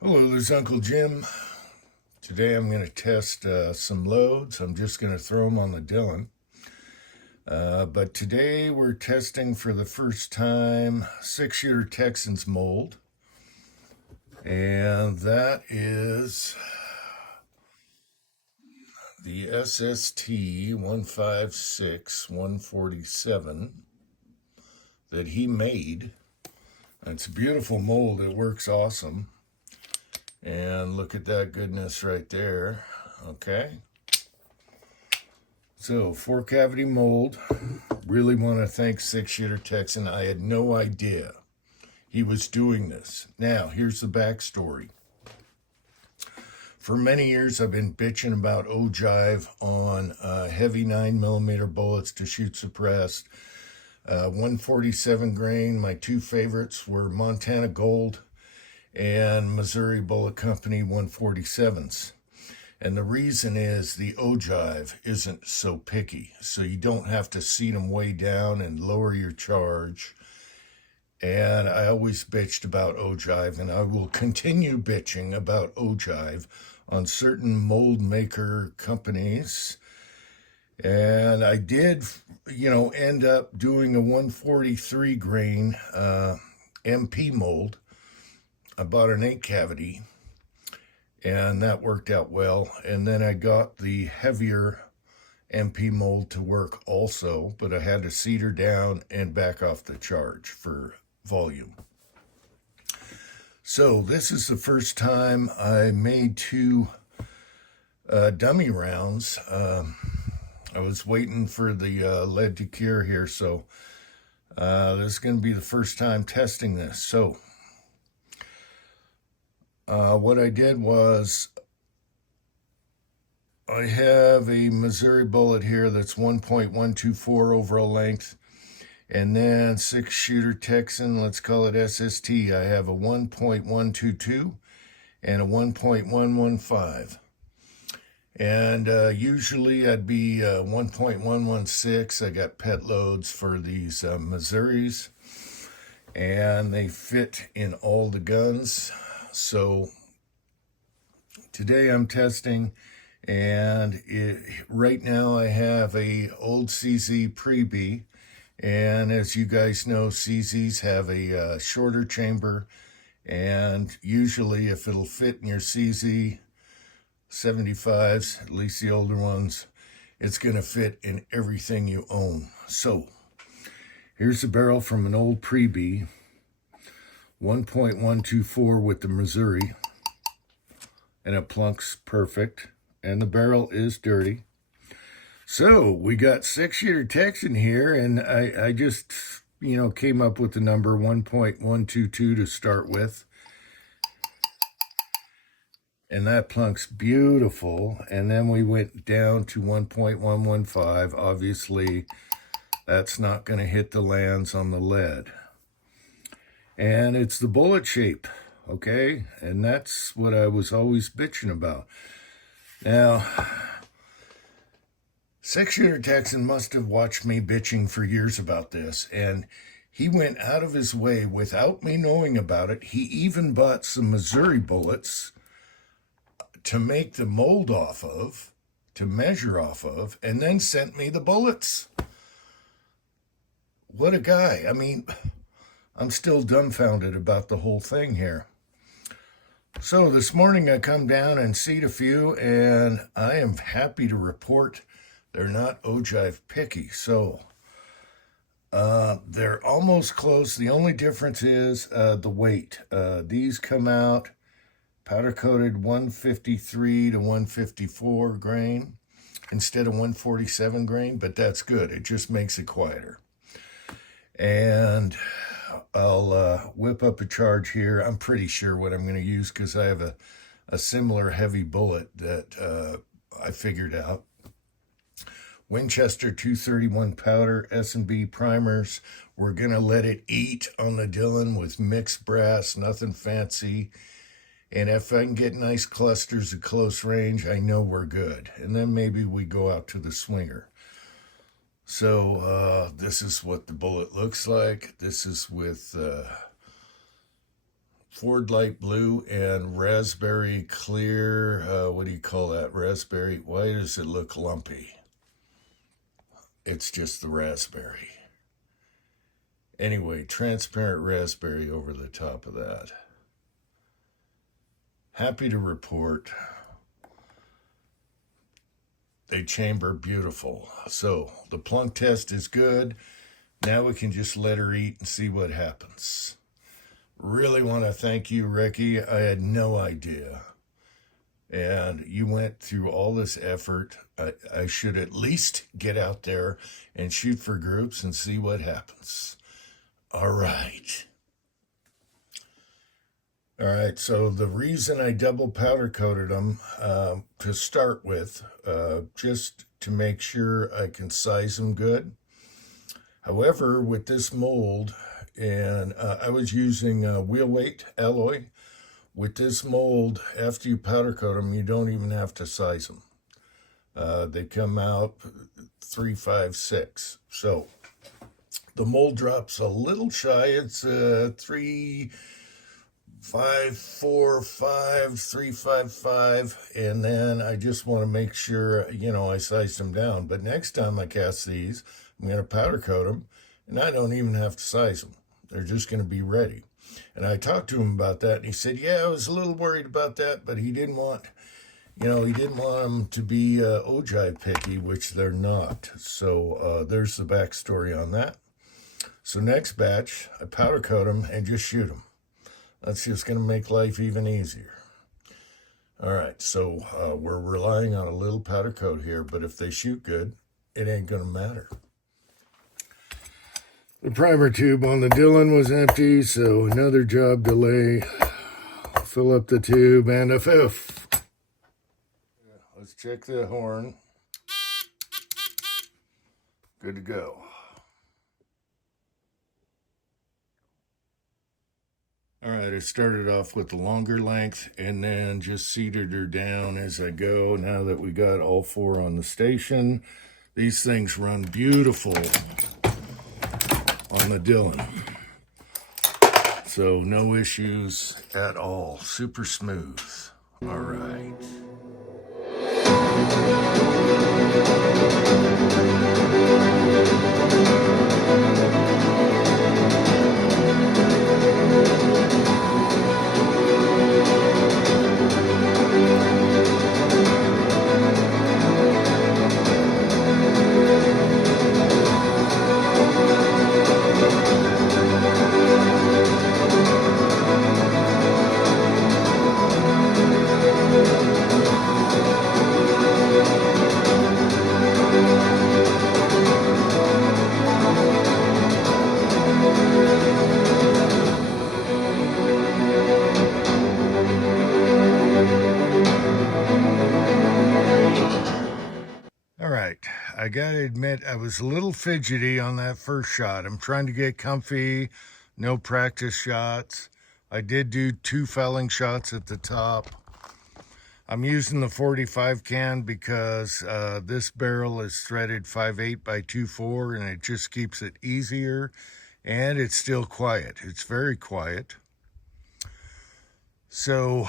Hello, this is Uncle Jim. Today I'm going to test some loads. I'm just going to throw them on the Dillon. But today we're testing for the first time 6-shooter Texans mold. And that is the SST 147 that he made. It's a beautiful mold. It works awesome. And look at that goodness right there. Okay. So, 4-cavity mold. Really want to thank 6-shooter Texan. I had no idea he was doing this. Now, here's the backstory. For many years, I've been bitching about ogive on heavy 9mm bullets to shoot suppressed. 147 grain. My two favorites were Montana Gold and Missouri Bullet Company 147s. And the reason is the ogive isn't so picky, so you don't have to seat them way down and lower your charge. And I always bitched about ogive, and I will continue bitching about ogive on certain mold maker companies. And I did, end up doing a 143 grain MP mold. I bought an 8-cavity, and that worked out well. And then I got the heavier MP mold to work also, but I had to seat her down and back off the charge for volume. So this is the first time I made two dummy rounds. I was waiting for the lead to cure here, so this is going to be the first time testing this. So what I did was I have a Missouri bullet here that's 1.124 overall length, and then 6-shooter Texan, let's call it SST. I have a 1.122 and a 1.115. And usually I'd be 1.116. I got pet loads for these Missouris, and they fit in all the guns. So today I'm testing, and right now I have a old CZ Pre-B, and as you guys know, CZs have a shorter chamber, and usually if it'll fit in your CZ 75s, at least the older ones, it's going to fit in everything you own. So here's the barrel from an old Pre-B, 1.124 with the Missouri, and it plunks perfect, and the barrel is dirty. So we got 6-shooter Texan here, and I just came up with the number 1.122 to start with, and that plunks beautiful. And then we went down to 1.115. Obviously that's not going to hit the lands on the lead. And it's the bullet shape, okay? And that's what I was always bitching about. Now, 6-shooter Texan must have watched me bitching for years about this, and he went out of his way without me knowing about it. He even bought some Missouri bullets to make the mold off of, to measure off of, and then sent me the bullets. What a guy. I mean, I'm still dumbfounded about the whole thing here. So this morning I come down and seed a few, and I am happy to report they're not ogive picky. So they're almost close. The only difference is the weight. These come out powder coated 153 to 154 grain instead of 147 grain, but that's good. It just makes it quieter. And I'll whip up a charge here. I'm pretty sure what I'm going to use because I have a similar heavy bullet that I figured out. Winchester 231 powder, S&B primers. We're going to let it eat on the Dillon with mixed brass, nothing fancy. And if I can get nice clusters at close range, I know we're good. And then maybe we go out to the swinger. So this is what the bullet looks like. This is with Ford light blue and raspberry clear. What do you call that? Raspberry. Why does it look lumpy? It's just the raspberry. Anyway, transparent raspberry over the top of that. Happy to report they chamber beautiful. So the plunk test is good. Now we can just let her eat and see what happens. Really want to thank you, Ricky. I had no idea. And you went through all this effort. I should at least get out there and shoot for groups and see what happens. All right. All right, so the reason I double powder coated them to start with, just to make sure I can size them good. However, with this mold, and I was using wheel weight alloy. With this mold, after you powder coat them, you don't even have to size them. They come out 3, 5, 6. So the mold drops a little shy. It's 3, 5, 4, 5, 3, 5, 5, and then I just want to make sure, I size them down. But next time I cast these, I'm going to powder coat them, and I don't even have to size them. They're just going to be ready. And I talked to him about that, and he said, yeah, I was a little worried about that, but he didn't want, he didn't want them to be ogive picky, which they're not. So there's the backstory on that. So next batch, I powder coat them and just shoot them. That's just going to make life even easier. All right, so we're relying on a little powder coat here, but if they shoot good, it ain't going to matter. The primer tube on the Dillon was empty, so another job delay. Fill up the tube and a fifth. Let's check the horn. Good to go. All right, I started off with the longer length and then just seated her down as I go. Now that we got all 4 on the station, these things run beautiful on the Dillon. So no issues at all. Super smooth. All right. I gotta admit, I was a little fidgety on that first shot. I'm trying to get comfy, no practice shots. I did do 2 felling shots at the top. I'm using the 45 can because this barrel is threaded 5/8 by 2/4, and it just keeps it easier, and it's still quiet. It's very quiet. So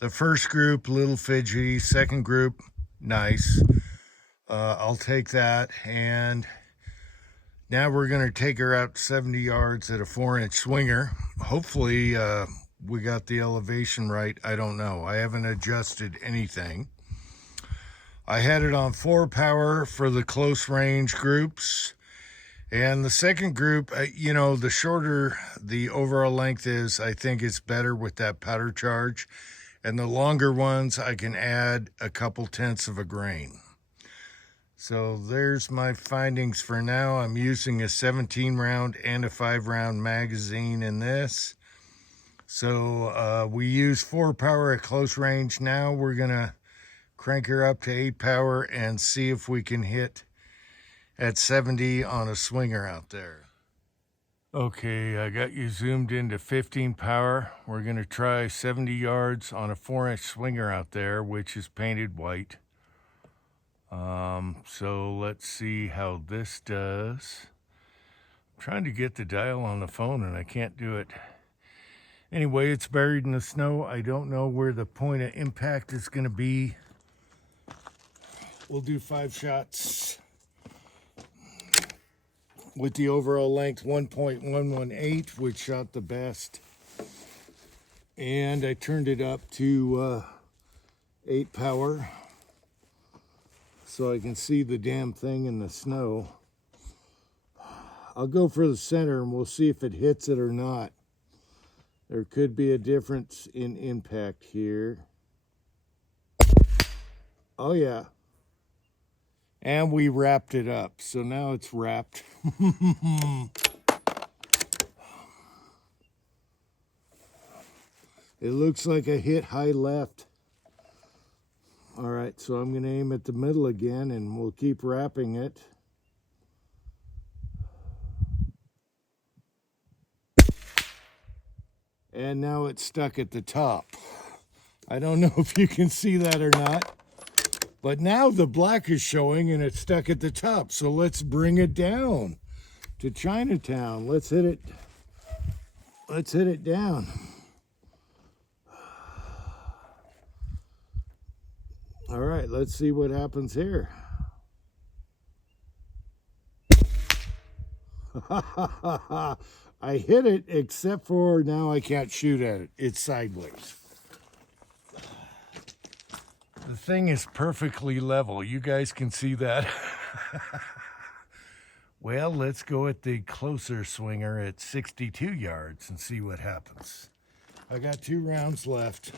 the first group, a little fidgety. Second group, nice. I'll take that. And now we're going to take her out 70 yards at a 4-inch swinger. Hopefully we got the elevation right. I don't know. I haven't adjusted anything. I had it on 4 power for the close range groups. And the second group, the shorter the overall length is, I think it's better with that powder charge. And the longer ones, I can add a couple tenths of a grain. So there's my findings for now. I'm using a 17 round and a 5 round magazine in this. So we use 4 power at close range. Now we're gonna crank her up to 8 power and see if we can hit at 70 on a swinger out there. Okay, I got you zoomed into 15 power. We're gonna try 70 yards on a 4-inch swinger out there, which is painted white. So let's see how this does. I'm trying to get the dial on the phone and I can't do it Anyway, it's buried in the snow. I don't know where the point of impact is going to be. We'll do 5 shots with the overall length 1.118, which shot the best. And I turned it up to 8 power so I can see the damn thing in the snow. I'll go for the center and we'll see if it hits it or not. There could be a difference in impact here. Oh yeah. And we wrapped it up, so now it's wrapped. It looks like I hit high left. All right, so I'm gonna aim at the middle again and we'll keep wrapping it. And now it's stuck at the top. I don't know if you can see that or not, but now the black is showing and it's stuck at the top. So let's bring it down to Chinatown. Let's hit it. Let's hit it down. All right, let's see what happens here. I hit it, except for now I can't shoot at it. It's sideways. The thing is perfectly level. You guys can see that. Well, let's go at the closer swinger at 62 yards and see what happens. I got 2 rounds left.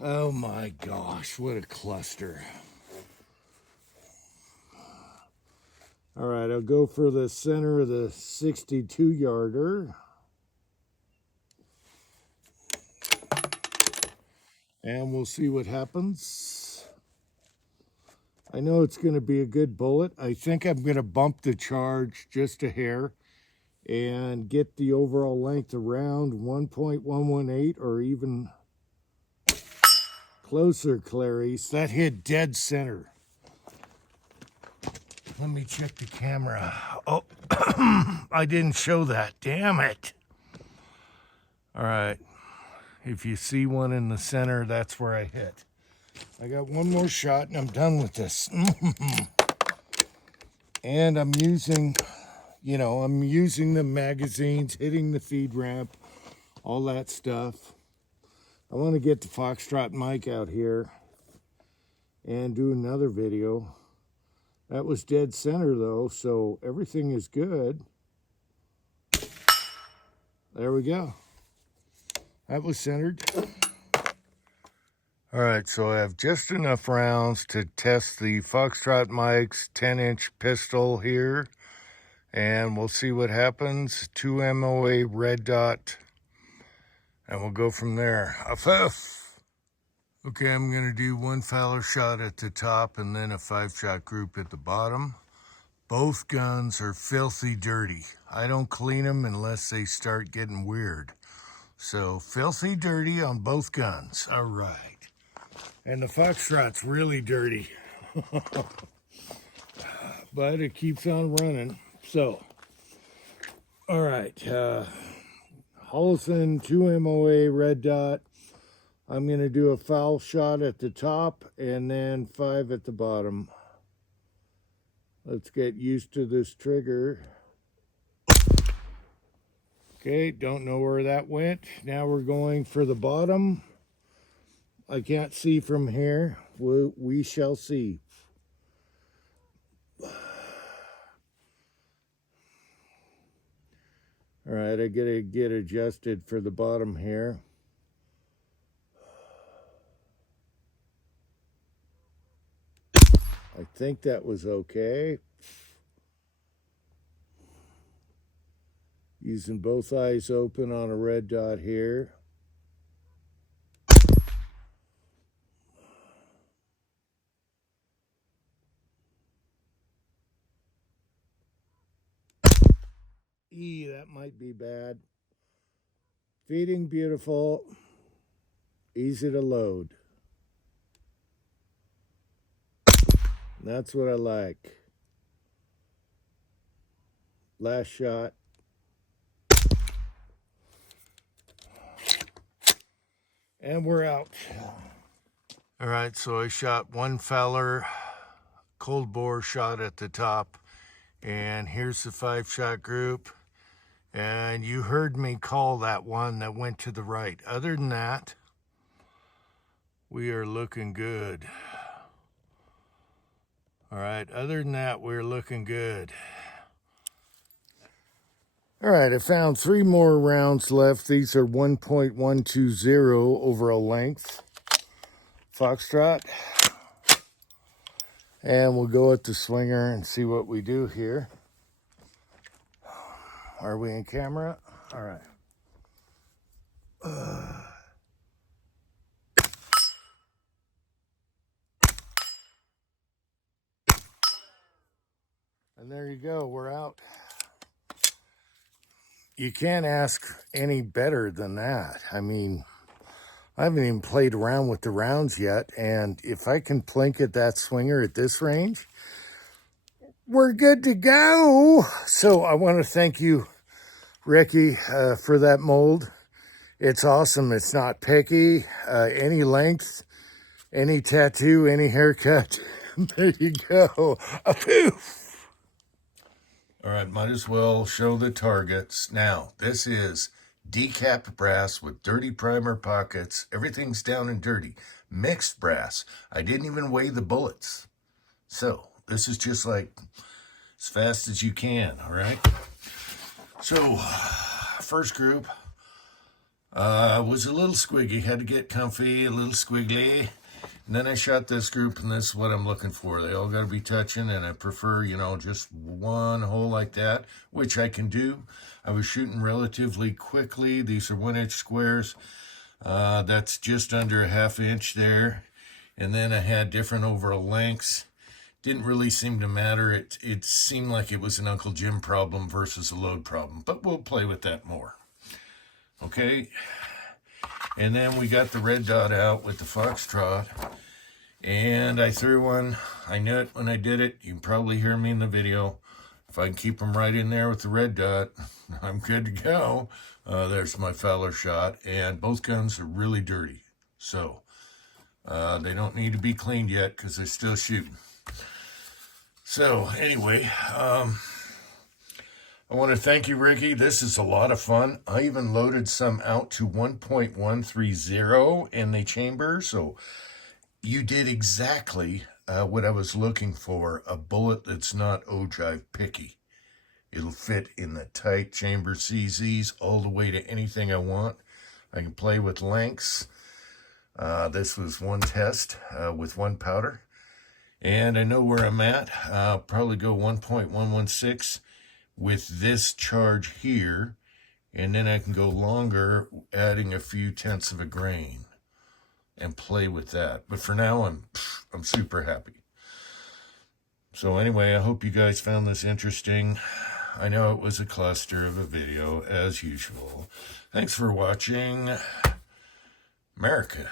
Oh my gosh, what a cluster. All right, I'll go for the center of the 62-yarder. And we'll see what happens. I know it's going to be a good bullet. I think I'm going to bump the charge just a hair and get the overall length around 1.118 or even closer, Clarice. That hit dead center. Let me check the camera. Oh, I didn't show that. Damn it. All right. If you see one in the center, that's where I hit. I got one more shot and I'm done with this. And I'm using, I'm using the magazines, hitting the feed ramp, all that stuff. I want to get the Foxtrot mic out here and do another video. That was dead center though, so everything is good. There we go. That was centered. All right, so I have just enough rounds to test the Foxtrot mic's 10-inch pistol here, and we'll see what happens. 2 MOA red dot, and we'll go from there. Huff. Okay, I'm gonna do 1 Fowler shot at the top and then a 5-shot group at the bottom. Both guns are filthy dirty. I don't clean them unless they start getting weird. So filthy dirty on both guns. All right. And the Foxtrot's really dirty. But it keeps on running. So, all right. Hollison 2 MOA red dot. I'm going to do a foul shot at the top and then 5 at the bottom. Let's get used to this trigger. Okay, don't know where that went. Now we're going for the bottom. I can't see from here. We shall see. All right, I gotta get adjusted for the bottom here. I think that was okay. Using both eyes open on a red dot here. That might be bad. Feeding beautiful. Easy to load. That's what I like. Last shot. And we're out. All right, so I shot one Fowler cold bore shot at the top, and here's the 5-shot group. And you heard me call that one that went to the right. Other than that, we are looking good. All right, other than that, we're looking good. All right, I found 3 more rounds left. These are 1.120 overall length Foxtrot. And we'll go at the swinger and see what we do here. Are we in camera? All right. And there you go, we're out. You can't ask any better than that. I mean, I haven't even played around with the rounds yet, and if I can plink at that swinger at this range, we're good to go. So I want to thank you, Ricky, for that mold. It's awesome. It's not picky, any length, any tattoo, any haircut. There you go. Poof. All right, might as well show the targets. Now, this is decapped brass with dirty primer pockets. Everything's down and dirty. Mixed brass. I didn't even weigh the bullets. So, this is just like as fast as you can, all right? So, first group was a little squiggy. Had to get comfy, a little squiggly. And then I shot this group, and this is what I'm looking for. They all got to be touching, and I prefer, you know, just one hole like that, which I can do. I was shooting relatively quickly. These are 1-inch squares. That's just under a 1/2 inch there. And then I had different overall lengths. Didn't really seem to matter. It seemed like it was an Uncle Jim problem versus a load problem, but we'll play with that more. Okay. And then we got the red dot out with the Foxtrot. And I threw one. I knew it when I did it. You can probably hear me in the video. If I can keep them right in there with the red dot, I'm good to go. There's my Fowler shot. And both guns are really dirty. So they don't need to be cleaned yet because they're still shooting. So anyway, I want to thank you, Ricky. This is a lot of fun. I even loaded some out to 1.130 in the chamber. So you did exactly what I was looking for. A bullet that's not ogive picky. It'll fit in the tight chamber CZs all the way to anything I want. I can play with lengths. This was one test with one powder. And I know where I'm at. I'll probably go 1.116 with this charge here, and then I can go longer, adding a few tenths of a grain and play with that. But for now, I'm super happy. So anyway, I hope you guys found this interesting. I know it was a cluster of a video, as usual. Thanks for watching. America.